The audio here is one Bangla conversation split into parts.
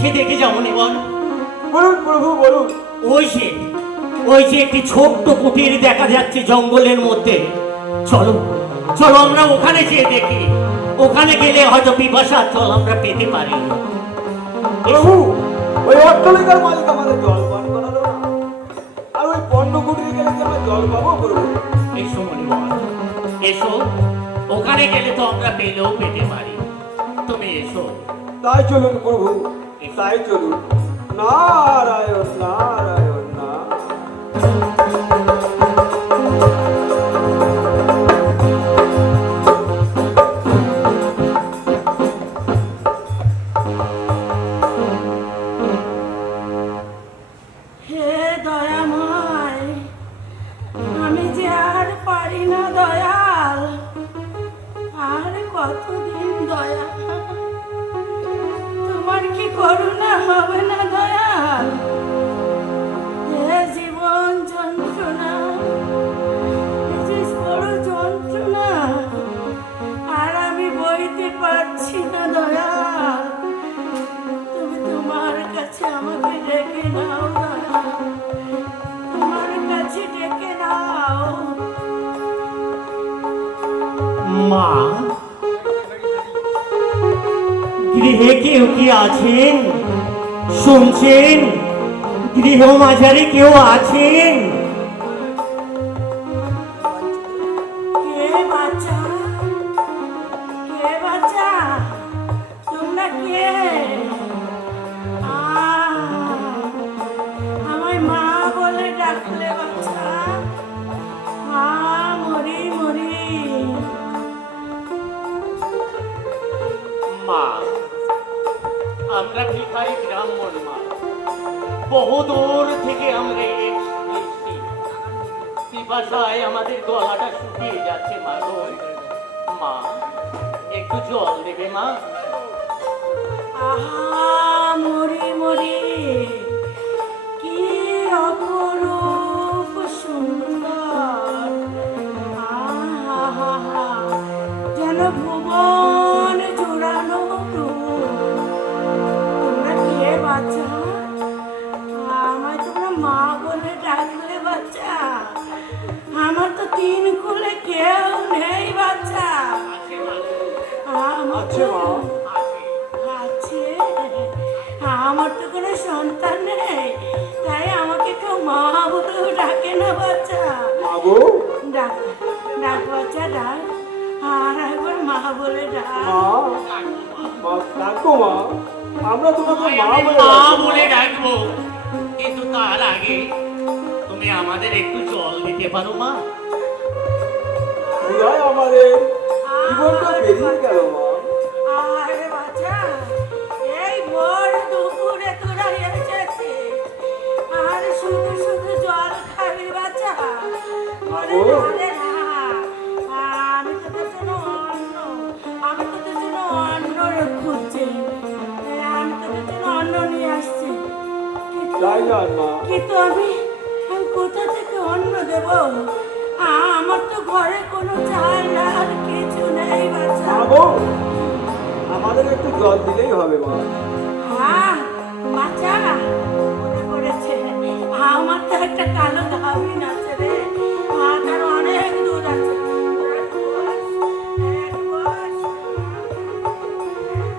এসে দেখে যাও মনিবর। বলুন প্রভু বলুন। ওই যে একটি ছোট্ট কুটির দেখা যাচ্ছে জঙ্গলের মধ্যে। চলো চলো আমরা ওখানে যেয়ে দেখি, ওখানে গেলে হয়তো পিপাসার জল আমরা পেতে পারি। প্রভু ওই অট্টালিকার মালিক আমাদের জল পান করালো না, আর ওই পণ্য কুটিরে গেলে কি আমরা জল পাবো প্রভু? এসো মনিবর এসো, ওখানে গেলে তো আমরা পেলেও পেতে পারি। তুমি এসো। তাই চলুন প্রভু, তাই চলুন। নারায়ণ নারায়ণ না। হে দয়াময়, আমি যে আর পারি না দয়াল, আর কতদিন দয়া, তোমার কি করুণা হবে না দয়াল? হে জীবন যন্ত্রণা, এই যে বড় যন্ত্রণা, আর আমি বইতে পারছি না দয়াল। তুমি তোমার কাছে আমাকে ডেকে নাও দয়াল, তোমার কাছে ডেকে নাও। মা, গৃহে কেউ কি আছেন? শুনছেন? গৃহ মাঝারে কেউ আছেন? কে বাচ্চা, কে বাচ্চা, তোমরা কে? আমায় মা বলে ডাকলে বাচ্চা? মরি মরি। মা, আমরা ভিখারি ব্রাহ্মণ মা, বহুদূর থেকে আমরা এসেছি। পিপাসায় আমাদের গলাটা শুকিয়ে যাচ্ছে মা গো। মা, একটু জল দেবে মা? মরি মরি, কি অপরূপ সুন্দর, যেন ভুবন জোড়ানো রূপ। তোমরা কে বাচ্চা? আমায় তোমরা মা বলে ডাকলে বাচ্চা? আমার তো তিন কুলে কেউ নেই বাচ্চা। আমার আছে মা। আছে, আমার তো কোনো সন্তান নেই, তাই আমাকে কেউ মা বলেও ডাকে না বাচ্চা। মা গো। ডাক ডাক বাচ্চা ডাক, আর একবার মা বলে ডাক। মা, মা ডাকো মা, আমরা তোমাকে মা বলে মা ডাকবো। বলে ডাকবো, কিন্তু তার আগে তুমি আমাদের একটু জল দিতে পারো মা? ক্ষুধায় আমাদের জীবনটা বেরিয়ে গেল মা। আরে বাচ্চা, এই ভোর দুপুরে তোরা এসেছিস, আর শুধু শুধু জল খাবি বাচ্চা? মরে ও। যাবে না। আমি তোদের জন্য অন্ন, আমি তোদের জন্য অন্ন খুঁজছি, আমি তোদের জন্য অন্ন নিয়ে আসছি। যাই যান মা। কিন্তু আমি কোথা থেকে অন্ন দেব? আমার তো ঘরে কোনো চাল ডাল কিছু নেই বাচ্চা। মা গো, আমাদের একটু জল দিলেই হবে মা। বাচ্চা মনে পড়েছে, আমার তো একটা কালো গাভিন আছে রে, তার অনেক দুধ আছে।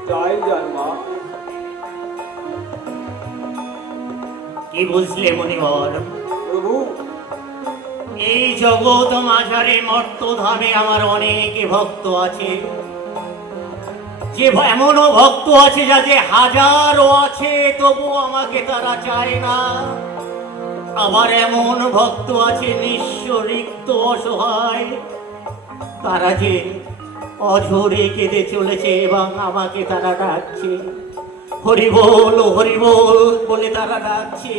যাই যান মা। কি বুঝলে মনিবর? প্রভু, এই জগৎ মাঝারে মর্তধামে আমার অনেক ভক্ত আছে, যে এমনও ভক্ত আছে যা যে হাজারও আছে, তবু আমাকে তারা চায় না। আবার এমন ভক্ত আছে নিঃস্ব রিক্ত অসহায়, তারা যে অঝরে কেঁদে চলেছে এবং আমাকে তারা ডাকছে। হরিবোল হরিবোল বলে তারা ডাকছে,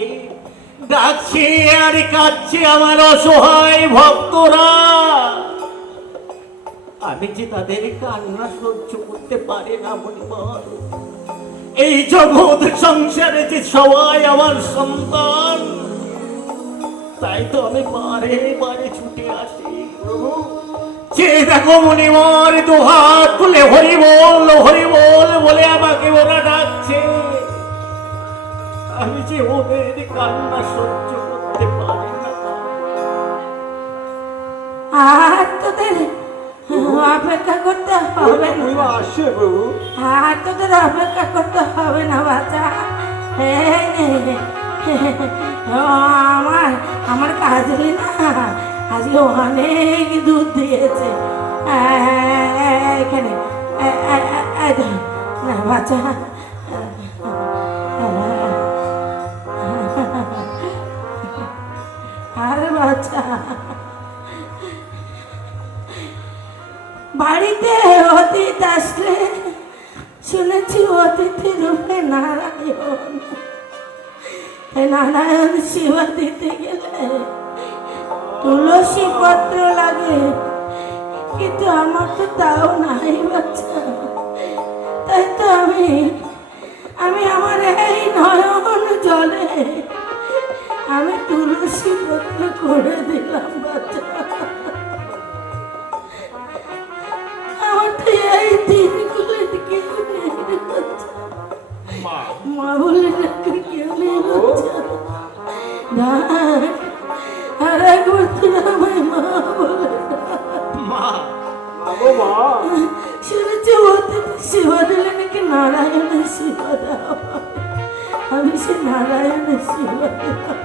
ডাকছে আর কাঁদছে আমার অসহায় ভক্তরা। আমি যে তাদের কান্না সহ্য করতে পারি না মনিবর। এই জগৎ সংসারে যে সবাই আমার সন্তান, তাই তো আমি বারে বারে ছুটে আসি। প্রভু, যে দেখো মনিবর দু হাত তুলে হরিবোল হরিবোল বলে আমাকে ওরা ডাকছে। আমি যে ওদের কান্না সহ্য করতে পারি না। আর তোদের অপেক্ষা করতে হবে না। বুড়িমা আসছে প্রভু। আর তোদের অপেক্ষা করতে হবে না বাচ্চা। আমার আমার কাজলি না আজকে অনেক দুধ দিয়েছে। এখানে না বাচ্চা, আরে বাচ্চা, বাড়িতে অতীত আসলে শুনেছি অতিথি রূপে নারায়ণ। নারায়ণ সেবা দিতে গেলে তুলসী পত্র লাগে, কিন্তু আমার তো তাও নাই বাচ্চা। তাই তো আমি আমার এই নয়ন জলে আমি তুলসী পত্র করে দিলাম বাচ্চা। আমার তো এই দিনগুলো কেউ নেই বাচ্চা। মা, মা বলে ডাকে কেউ নেই বাচ্চা। না, আর একবার তোরা আমায় মা বলে ডাক। মা, আগো মা, শুনেছি অতিথি সেবা দিলে নাকি নারায়ণের সেবা দেওয়া হয়। আমি সে নারায়ণের সেবা দিলাম।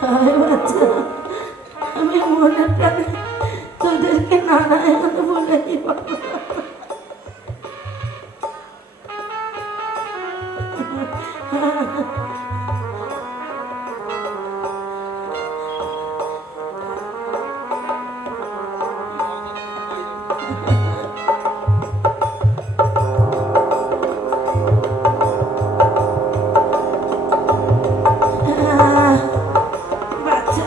হায় বাচ্চা, আমি মনে প্রাণে তোদেরকে নারায়ণ বলে দিলাম। বাচ্চা,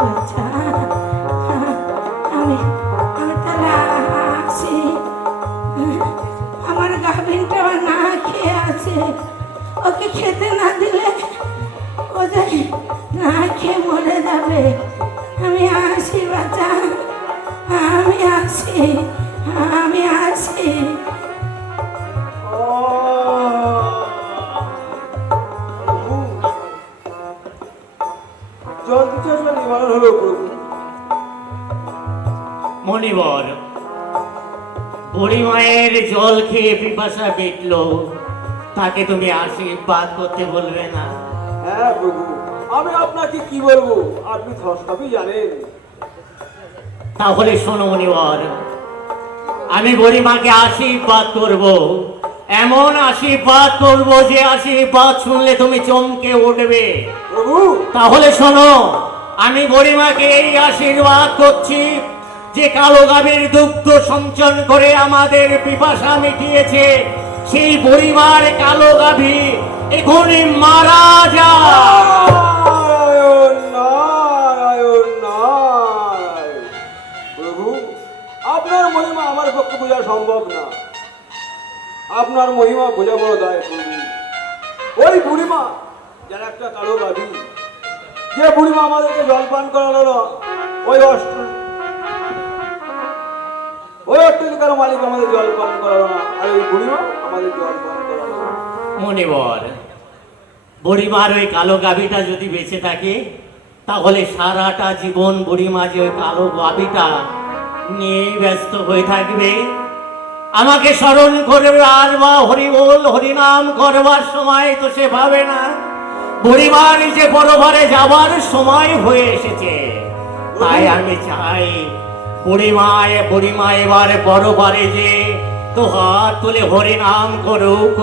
বাচ্চা, আমি আমি তাহলে আসি। আমার গাভিনটা না খেয়ে আছে, ওকে খেতে না দিলে ও যে না খেয়ে মরে যাবে। আমি আসি বাচ্চা, আমি আসি, আমি আসি। প্রভু, জল পিপাসা নিবারণ হলো প্রভু। মণিবর, বুড়ি মায়ের জল খেয়ে পিপাসা মিটলো, তাকে তুমি আশীর্বাদ করতে বলবে না? হ্যাঁ প্রভু, আমি আপনাকে কি বলবো, আপনি তো সবই জানেন। তাহলে শোনো মণিবর, আমি বুড়ি মাকে আশীর্বাদ করব, এমন আশীর্বাদ করব যে আশীর্বাদ শুনলে তুমি চমকে উঠবে। প্রভু, তাহলে শোনো, আমি বুড়িমাকে এই আশীর্বাদ করছি যে কালো গাভীর দুগ্ধ সঞ্চন করে আমাদের পিপাসা মিটিয়েছে, সেই বুড়িমার কালো গাভী এখনই মারা যায়। নারায়ণ নারায়ণ নারায়ণ। প্রভু, আপনার মহিমা আমার পক্ষে বোঝা সম্ভব না। আপনার মহিমা বোঝা বড় দায় প্রভু। ওই বুড়িমা যার একটা কালো গাভী, যে বুড়িমা আমাদেরকে জলপান করালো না, ওই অট্টালিকার মালিক আমাদের জলপান করালো না, আর ওই বুড়িমা আমাদের জলপান করালো না। মণিবর, বুড়িমার ওই কালো গাভীটা যদি বেঁচে থাকে, তাহলে সারাটা জীবন বুড়িমা যে ওই কালো গাভীটা নিয়ে ব্যস্ত হয়ে থাকবে। আমাকে স্মরণ করবে, আর বা হরিবোল হরিনাম করবার সময় তো সে ভাবে না বুড়িমার যে পরবারে যাবার সময় হয়ে এসেছে। তাই আমি চাই বুড়িমা এবার পরবারে যে তো হাত তুলে হরিনাম করুক,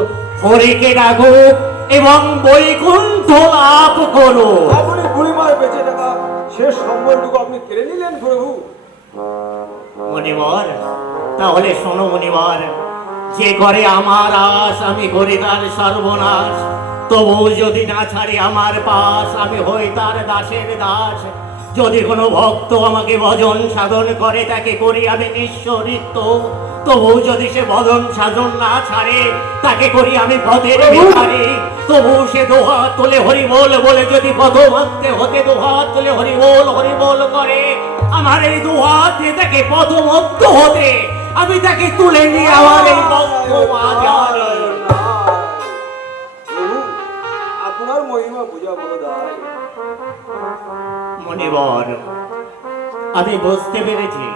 হরিকে ডাকুক এবং বৈকুণ্ঠ লাভ করুক। আপনি বুড়িমার বেঁচে থাকা শেষ সম্বলটুকু আপনি কেড়ে নিলেন প্রভু। মণিবর, তাহলে শোনো মণিবর, যে করে আমার আশ আমি করি তার সর্বনাশ, তবু যদি না ছাড়ি আমার পাশ আমি হই তার দাসের দাস। যদি কোনো ভক্ত আমাকে ভজন সাধন করে তাকে করি আমি নিঃস্ব নিত্য, তবু যদি সে বদন সাজন না ছাড়ে, তাকে করি আমি পথের ভিখারি। তবু সে দোহাত তুলে হরিবোল বলে, যদি পথমাত্রে হতে দোহাত তুলে হরিবোল হরিবোল করে, আমার এই দুহাত দিয়ে তাকে পথমুক্ত হতে আমি তাকে তুলে নিয়ে আমার এই বক্ষ মাঝারে। প্রভু, আপনার মহিমা বোঝা বড় দায়। মনিবর, আমি বুঝতে পেরেছি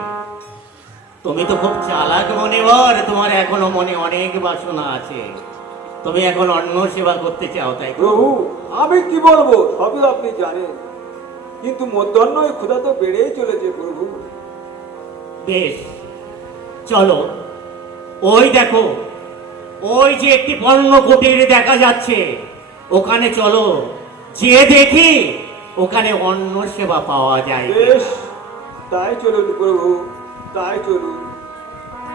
তুমি তো খুব চালাক মনিবর। তোমার এখনো মনে অনেক বাসনা আছে, তুমি এখন অন্য সেবা করতে চাও, তাই তো? প্রভু, আমি কি বলবো, সবই আপনি জানেন, কিন্তু মধ্যাহ্ন ক্ষুধা তো বেড়েই চলেছে প্রভু। বেশ, চলো। ওই দেখো, ওই যে একটি পণ্য কুটির দেখা যাচ্ছে, ওখানে চলো, যে দেখি ওখানে অন্ন সেবা পাওয়া যায়। বেশ, তাই চলুন প্রভু, তাই চলুন।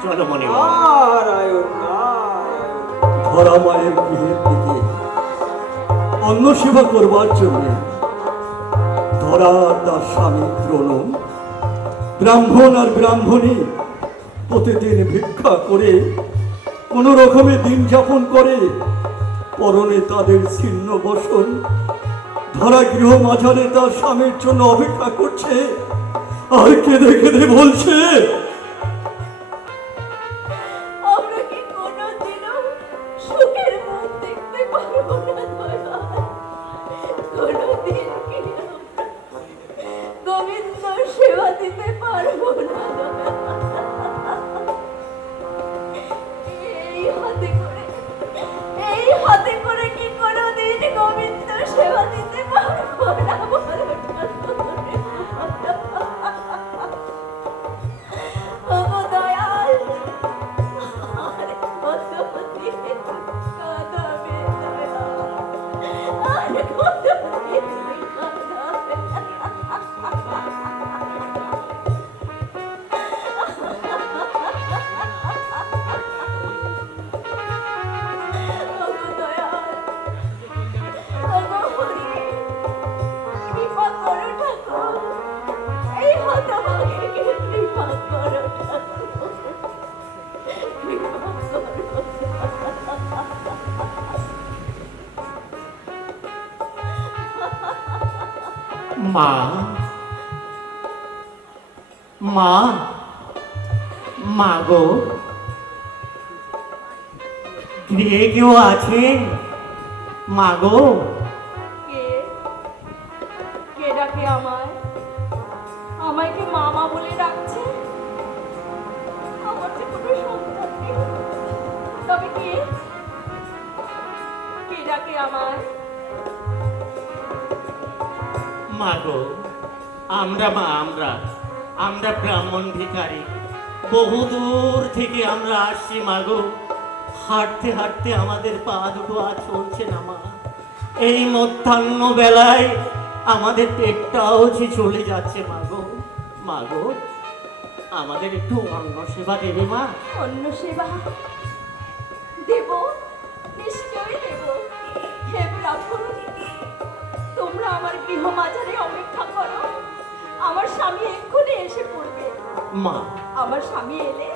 চলো মনিবর। নারায়ণ নারায়ণ। ধরা মায়ের গৃহের দিকে অন্ন সেবা করবার জন্য ধরা তার স্বামী দ্রোণ, ব্রাহ্মণ আর ব্রাহ্মণী প্রতিদিন ভিক্ষা করে কোন রকমে দিন যাপন করে। পরনে তাদের ছিন্ন বসন, ধরা গৃহ মাঝারে তার স্বামীর জন্য অপেক্ষা করছে আর কেঁদে কেঁদে বলছে, আমরা কি কোনোদিনও সুখের মুখ দেখতে পারবো না দয়াল? কোনোদিন কি আমরা গোবিন্দ সেবা দিতে পারবো না দয়াল? এই হাতে করে কি কোনোদিন গোবিন্দ সেবা দিতে পারবো না? বলো ঠাকুর। ওগো দয়াল, আর কতদিন কাঁদাবে দয়াল? আর কতদিন কাঁদাবে? ওগো দয়াল, ওগো হরি, কৃপা করো ঠাকুর, এই হতভাগীকে কৃপা করো ঠাকুর, কৃপা করো। মা, মা, মা গো, গৃহে কেউ আছেন? মা গো, কে কে ডাকে আমায়? আমায় কি মামা বলে ডাকছে? আমার যে কোনো সন্তান নেই, তবে কে কে ডাকে আমায়? মা গো, আমরা মা, আমরা ব্রাহ্মণ ভিখারি, বহু দূর থেকে আমরা আসছি মা গো। হাঁটতে হাঁটতে আমাদের পা দুটো আর চলছে না মা। এই মধ্যাহ্ন বেলায় আমাদের পেটটাও যে চলে যাচ্ছে মা গো। মা গো, আমাদের একটু অন্ন সেবা দেবে মা? অন্য সেবা দেব, নিশ্চয়ই দেব। হে ব্রাহ্মণ, তোমরা আমার গৃহ মাঝারে অপেক্ষা করো, আমার স্বামী এক্ষুনি এসে পড়বে। মা, আমার স্বামী এলে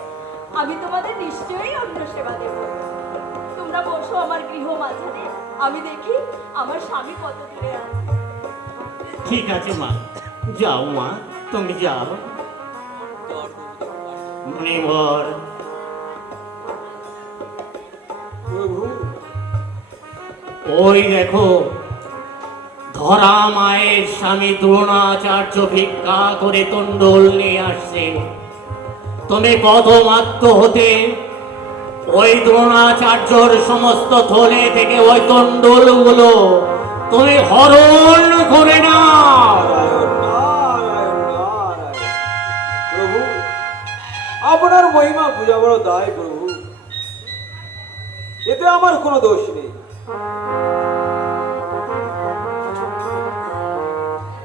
আমি তোমাদের নিশ্চয়ই অন্ন সেবা দেব। তোমরা বসো আমার গৃহ মাঝারে, আমি দেখি আমার স্বামী কত দূরে আছে। ঠিক আছে মা, যাও মা, তুমি যাও। মনিবর, প্রভু, ওই দেখো, ধরা মায়ের স্বামী দ্রোণাচার্য ভিক্ষা করে তণ্ডল নিয়ে আসছে। তুমি পদমাত্র হতে ওই দ্রোণাচার্যর সমস্ত থলে থেকে ওই তণ্ডল গুলো তুমি হরণ করে নাও। নারায়ণ নারায়ণ নারায়ণ। প্রভু, আপনার মহিমা বোঝা বড় দায় প্রভু, এতে আমার কোনো দোষ নেই।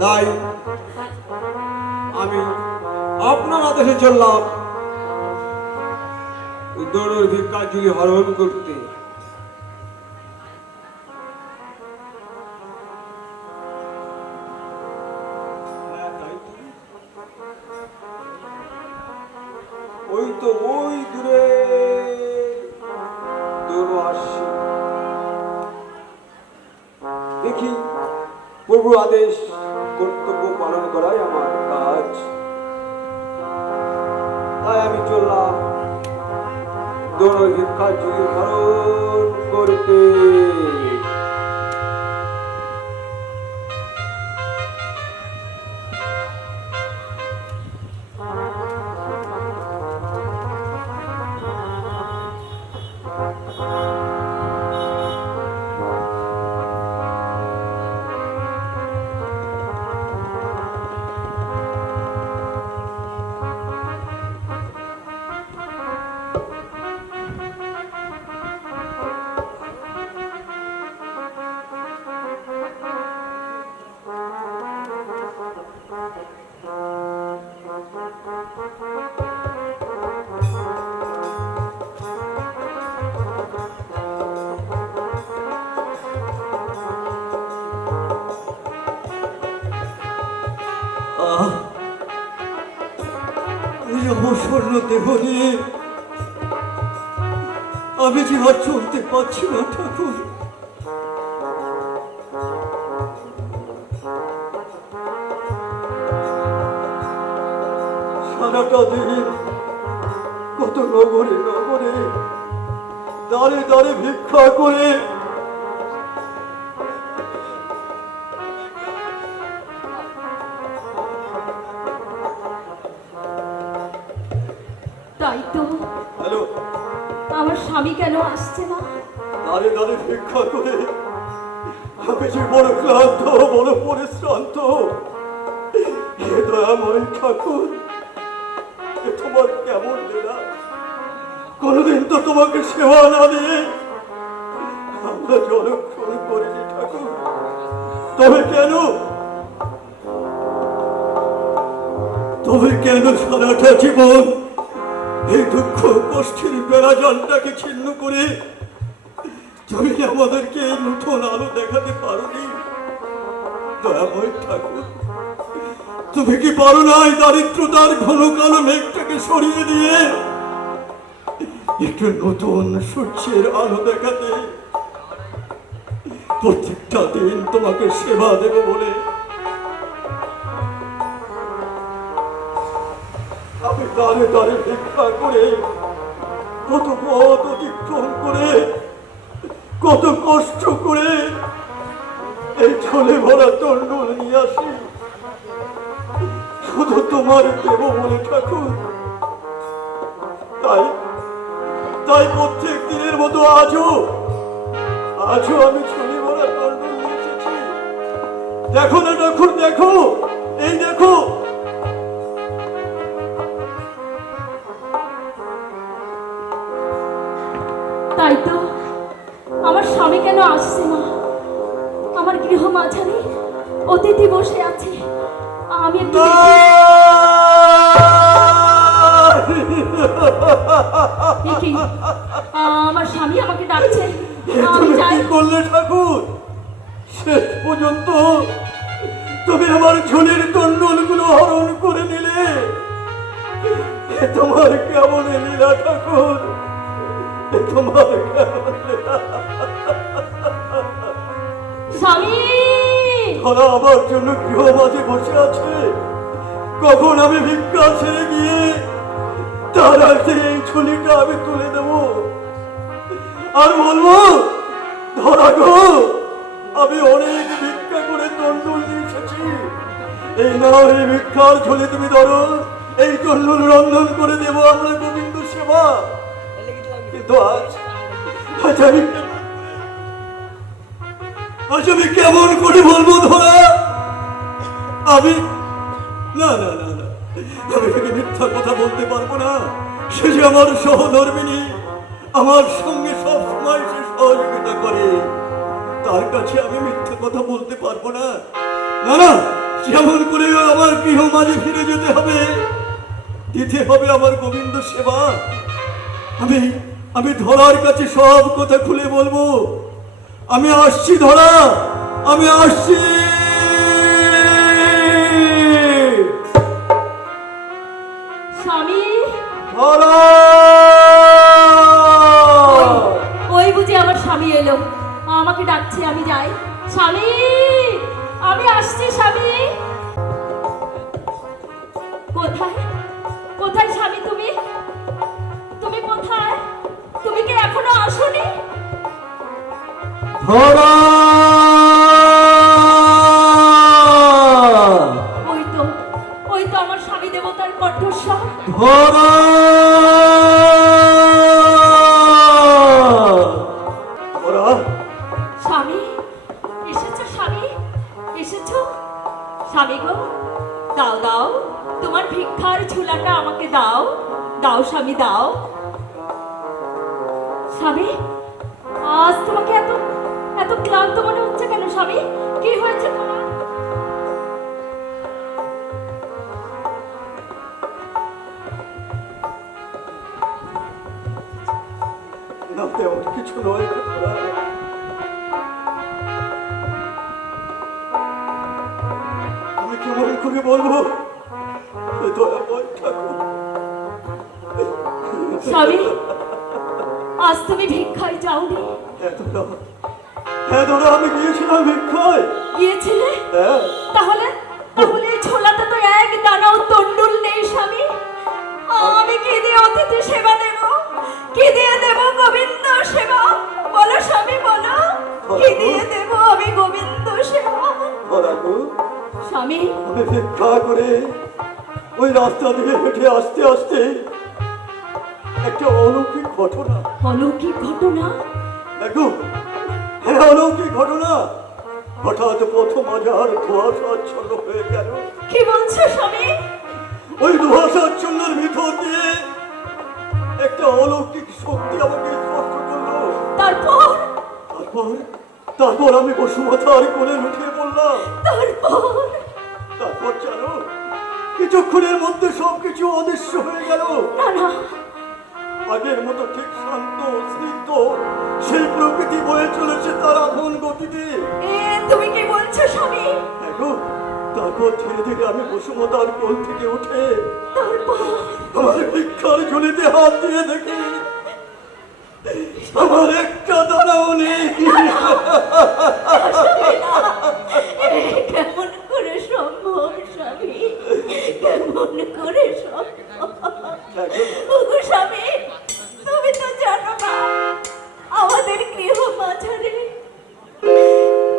তাই আমি আপনার আদেশে চললাম উদ্দরের ভিক্ষাঞ্জলি হরণ করতে। হ্যাঁ, তাই তো। ওই তো ওই দূরে দৌড় আসছে। দেখি প্রভু আদেশ কর্তব্য পালন করাই আমার কাজ, তাই আমি চললাম দৌড় ভিক্ষা ঝুলি হরণ করতে। এই অবসন্ন দেহ নিয়ে আমি যে আর চলতে পারছি না ঠাকুর। সারাটা দিন কত নগরে নগরে দাঁড়ে দাঁড়ে ভিক্ষা করে তাই তো হ্যালো আমার স্বামী কেন আসছে না? দাঁড়ে দাঁড়ে ভিক্ষা করে আমি যে বড় ক্লান্ত, বড় পরিশ্রান্ত। হে দয়াময় ঠাকুর, এ তোমার কেমন লীলা! কোনদিন তো তোমাকে সেবা না দিয়ে আমরা জলক্ষণ করিনি ঠাকুর, তবে কেন, তবে কেন সারাটা জীবন এই দুঃখ কষ্টের বেড়াজালটাকে ছিন্ন করে তুমি আমাদেরকে এই নতুন আলো দেখাতে পারোনি? দয়াময় ঠাকুর, তুমি কি পারো না এই দারিদ্রতার ঘন কালো মেঘটাকে সরিয়ে দিয়ে একটু নতুন সূর্যের আলো দেখাতে? প্রত্যেকটা দিন তোমাকে সেবা দেব বলে আমি দাঁড়ে দাঁড়ে ভিক্ষা করে কত পথ অতিক্রম করে কত কষ্ট করে এই ঝোলে ভরা তন্ডুল নিয়ে আসি শুধু তোমার দেব বলে ঠাকুর। তাই তাই প্রত্যেক দিনের মতো আজও আমি ঝোলে ভরা তন্ডুল নিয়ে এসেছি। দেখো না ঠাকুর, দেখো, এই দেখো। তাই তো আমার স্বামী কেন আসছে না? আমার গৃহ মাঝারে অতিথি বসে আছে, আমি একটু দেখি। আমার স্বামী আমাকে ডাকছে, আমি তুমি যাই। কি করলে ঠাকুর? শেষ পর্যন্ত তুমি আমার ঝোলের তন্ডলগুলো হরণ করে নিলে। এ তোমার কেমন লীলা ঠাকুর, এ তোমার কেমন লীলা। স্বামী ধরা আমার জন্য গৃহ মাঝে বসে আছে, কখন আমি ভিক্ষা ছেড়ে গিয়ে তার হাতে এই ঝুলিটা আমি তুলে দেব আর বলবো, ধরা গো, আমি অনেক ভিক্ষা করে তন্ডুল নিয়ে এসেছি, এই নাও এই ভিক্ষার ঝুলি তুমি ধরো, এই তন্ডুল রন্ধন করে দেব আমরা গোবিন্দ সেবা। কিন্তু আজ আমি কেমন করে বলবো ধরা? আমি না না না না, আমি তাকে মিথ্যা কথা বলতে পারবো না। সে যে আমার সহধর্মিনী, আমার সঙ্গে সব সময় সে সহযোগিতা করে, তার কাছে আমি মিথ্যা কথা বলতে পারবো না। না না, যেমন করে আমার গৃহ মাঝে ফিরে যেতে হবে, দিতে হবে আমার গোবিন্দ সেবা। আমি ধরার কাছে সব কথা খুলে বলবো। আমি আসছি ধরা, আমি আসছি। স্বামী ধরা কোথায় কোথায় স্বামী তুমি তুমি কোথায় তুমি কি এখনো আসোনি ধরা ওই তো আমার স্বামী দেবতার কণ্ঠস্বর ধরা ধরা স্বামী এসেছো স্বামী এসেছো স্বামী গো দাও দাও তোমার ভিক্ষার ঝুলাটা আমাকে দাও দাও স্বামী দাও স্বামী আজ তোমাকে এত এত ক্লান্ত মনে হচ্ছে কেন স্বামী কি হয়েছে তোমার না তেমন কিছু নয় ধরা। আমি কেমন করে বলবো ধরা বল ঠাকুর স্বামী আজ তুমি ভিক্ষায় যাওনি হ্যাঁ ধরা আমি গিয়েছিলাম ভিক্ষায় গিয়েছিলে হ্যাঁ তাহলে তাহলে এই ছোলাতে তো এক দানাও তন্ডুল নেই স্বামী আমি কি দিয়ে অতিথি সেবা দেব কি দিয়ে দেব গোবিন্দ সেবা বলো স্বামী বলো কি দিয়ে দেব আমি গোবিন্দ সেবা ধরা গো স্বামী আমি ভিক্ষা করে ওই রাস্তা দিয়ে হেঁটে আসতে আসতে একটা অলৌকিক ঘটনা অলৌকিক ঘটনা দেখো হ্যাঁ অলৌকিক ঘটনা হঠাৎ প্রথম আজার ধোঁয়াশাচ্ছন্ন হয়ে গেল কি বলছো স্বামী ওই ধোঁয়াশাচ্ছন্নের ভিতর দিয়ে একটা অলৌকিক শক্তি আমাকে স্পর্শ করলো তারপর তারপর তারপর আমি বসুমাতার কোলে লুটিয়ে পড়লাম তারপর জানো কিছুক্ষণের মধ্যে সবকিছু অদৃশ্য হয়ে গেল না না আগের মতো ঠিক শান্ত স্নিগ্ধ সেই প্রকৃতি বয়ে চলেছে তার আপন গতিতে তুমি কি বলছো স্বামী দেখো তারপর ধীরে ধীরে আমি বসুমতার কোল থেকে উঠে তারপর আমার ভিক্ষার ঝুলিতে হাত দিয়ে দেখি আমার একটা দানাও নেই কেমন করে সম্ভব স্বামী কেমন করে সম্ভব ওগো স্বামী তুমি তো জানো না আমাদের গৃহ মাঝারে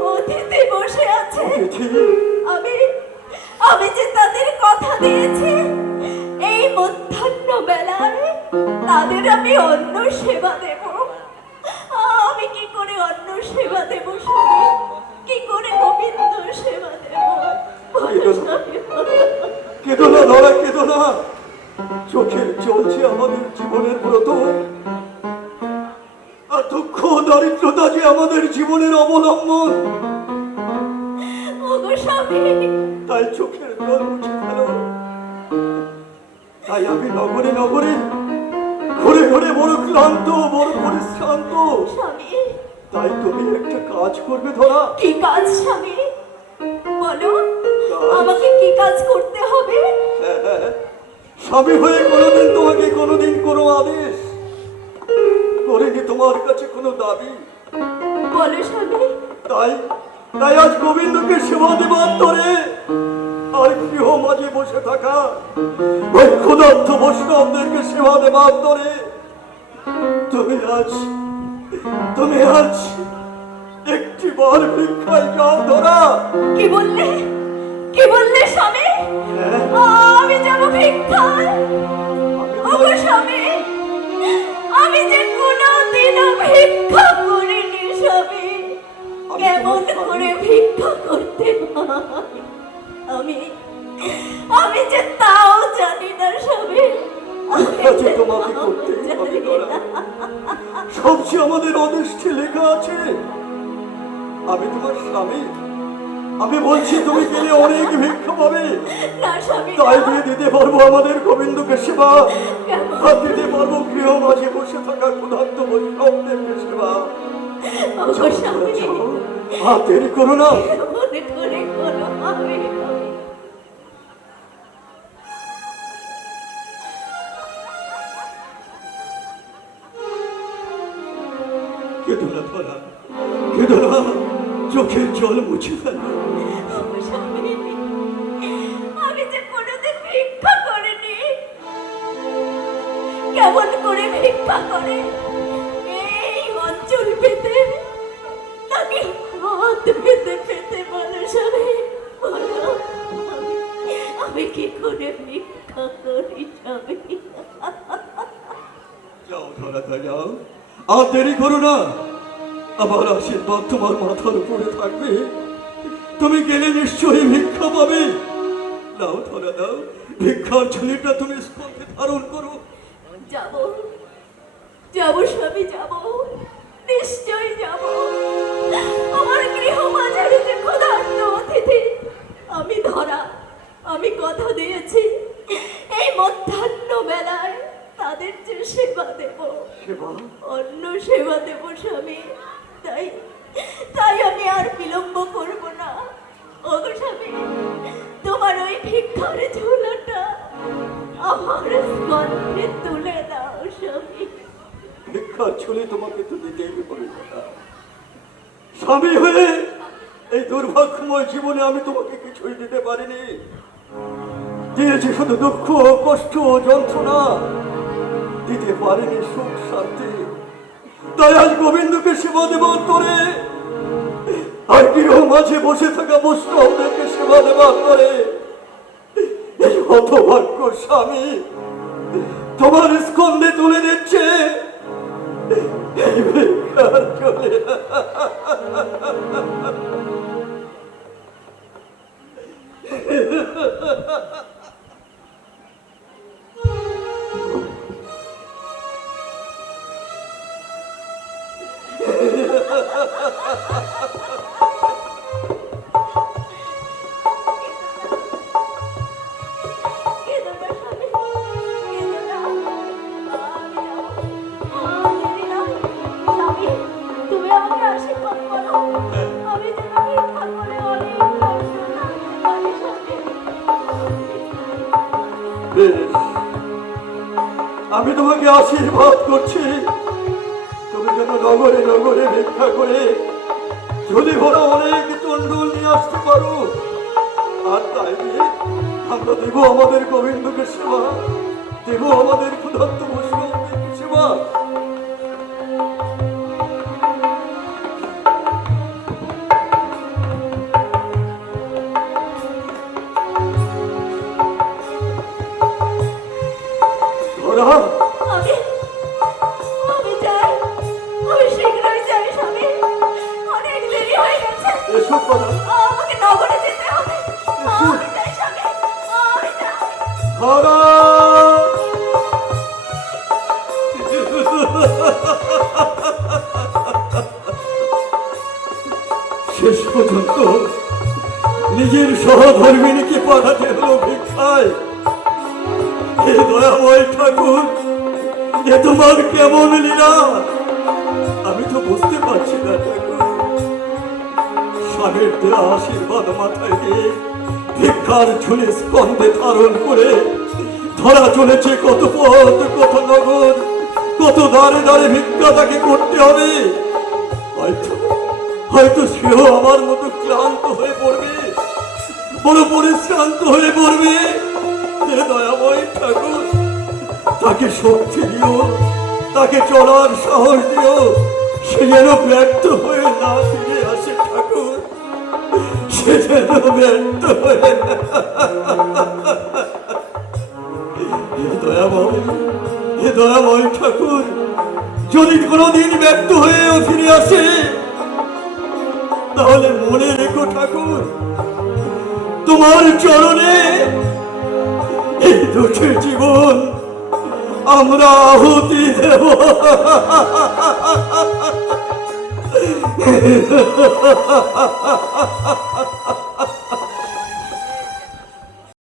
অতিথি বসে আছে আমি আমি যে তাদের কথা দিয়েছি এই মধ্যাহ্ন বেলায় তাদের আমি অন্ন সেবা দেব আমি কি করে অন্ন সেবা দেব স্বামী কি করে গোবিন্দ সেবা দেব বলো স্বামী, বলো। কেঁদো না ধরা কেঁদো না চোখে চলছে আমাদের জীবনের ব্রত আর দুঃখ দারিদ্রতা যে আমাদের জীবনের অবলম্বন ওগো স্বামী তাই চোখের জল মুছে ফেলো তাই আমি নগরে নগরে ঘুরে ঘুরে বড় ক্লান্ত বড় পরিশ্রান্ত স্বামী তাই তুমি একটা কাজ করবে ধরা কি কাজ স্বামী বলো আমাকে কি কাজ করতে হবে স্বামী হয়ে কোনোদিন তোমাকে কোনোদিন কোনো আদেশ করিনি তোমার কাছে কোনো দাবি বলো স্বামী তাই তাই আজ গোবিন্দকে সেবা দেবার তরে আর গৃহ মাঝে বসে থাকা ওই ক্ষুধার্ত বৈষ্ণবদেরকে সেবা দেবার তরে তুমি আজ একটি বার ভিক্ষায় যাও ধরা কি বললে স্বামী আমি যাব ভিক্ষায় ওগো স্বামী আমি যে কোনোদিনও ভিক্ষা করিনি স্বামী কেমন করে ভিক্ষা করতে হয় আমি যে তাও জানি না স্বামী আজ তোমাকে করতেই হবে ধরা সবচেয়ে আমাদের অদৃষ্টে লেখা আছে আমি তোমার স্বামী আমি বলছি তুমি গেলে অনেক ভিক্ষা পাবে না স্বামী তাই দিয়ে দিতে পারবো আমাদের গোবিন্দকে সেবা আর দিতে পারবো গৃহ মাঝে বসে থাকা ক্ষুধার্ত বৈষ্ণবদেরকে সেবা ওগো স্বামী আর দেরি করো না মনে করে করো আমি কেঁদো না ধরা কেঁদো না চোখের জল মুছে ফেলো আমি যে কোনোদিন ভিক্ষা করে কেমন করে ভিক্ষা করে এই অঞ্চল পেতে, নাকি হাত পেতে পেতে বলো সবে, বলো আমি কি করে ভিক্ষা করি সবে? যাও ধরাটা যাও, আর দেরি করো না। আমার আশীর্বাদ তোমার মাথার উপরে থাকবে, তুমি গেলে নিশ্চয়ই ভিক্ষা পাবে। দাও ধরা দাও, ভিক্ষার ঝুলিটা তুমি স্কন্ধে ধারণ করো। যাব যাব স্বামী, যাব, নিশ্চয়ই যাব। আমার গৃহবাজারে যে ক্ষুধার্ত অতিথি আমি ধরা, আমি কথা দিয়েছি এই মধ্যাহ্ন বেলায় তাদের যে সেবা দেব, সেবা? অন্য সেবা দেব স্বামী। তাই তাই আমি আর বিলম্ব করব না। ওগো স্বামী, তোমার ওই ভিক্ষার ঝোলাটা আমার স্কন্ধে তুলে দাও স্বামী। ভিক্ষার ঝুলি তোমাকে তো দিতেই হবে। স্বামী হয়ে এই দুর্ভাগ্যময় জীবনে আমি তোমাকে কিছুই দিতে পারিনি, দিয়েছি শুধু দুঃখ, কষ্ট, যন্ত্রণা, দিতে পারিনি সুখ শান্তি। তাই আজ গোবিন্দকে সেবা দেবার তোরে, আর গৃহ মাঝে বসে থাকা বৈষ্ণবদেরকে সেবা দেবার তোরে এই হতভাগ্য স্বামী তোমার স্কন্ধে তুলে দিচ্ছে এই ভিক্ষার ঝুলি। কেঁদো না স্বামী, কেঁদো না। আমি যাব, দেরি নয়। স্বামী, তুমি আমাকে আশীর্বাদ করো, আমি যেন ভিক্ষা করে অনেক কষ্ট থাকতে পারি স্বামী। বেশ, আমি তোমাকে আশীর্বাদ করছি, তুমি যেন নগরে নগরে ভিক্ষা করে ঝুলি ভরা অনেক তন্ডুল নিয়ে আসতে পারো। আর তাই দিয়ে আমরা দেব আমাদের গোবিন্দকে সেবা, দেব আমাদের ক্ষুধার্ত বৈষ্ণবকে সেবা। ধরা, আমি আমি যাই, আমি শীঘ্রই যাই স্বামী, অনেক দেরি হয়ে গেছে। এসো ধরা, আমাকে নগরে যেতে হবে। আমি যাই স্বামী, আমি যাই। ধরা। শেষ পর্যন্ত নিজের সহধর্মিনীকে পাঠাতে হলো ভিক্ষায়। হে দয়াময় ঠাকুর, এ তোমার কেমন লীলা, আমি তো বুঝতে পারছি না ঠাকুর। স্বামীর দেওয়া আশীর্বাদ মাথায় দিয়ে ভিক্ষার ঝুলি স্কন্ধে ধারণ করে ধরা চলেছে কত পথ, কত নগর, কত দাঁড়ে দাঁড়ে ভিক্ষা তাকে করতে হবে। হয়তো হয়তো সেও আমার মতো ক্লান্ত হয়ে পড়বে, বড় পরিশ্রান্ত হয়ে পড়বে। হে দয়াময় ঠাকুর, তাকে শক্তি দিও, তাকে চলার সাহস দিও, সে যেন ব্যর্থ হয়ে না ফিরে আসে ঠাকুর, সে যেন ব্যর্থ হয়ে হে দয়াময় ঠাকুর, যদি কোনোদিন ব্যর্থ হয়েও ফিরে আসে তাহলে মনে রেখো ঠাকুর, তোমার চরণে এই দুঃখের জীবন আমরা আহুতি দেব।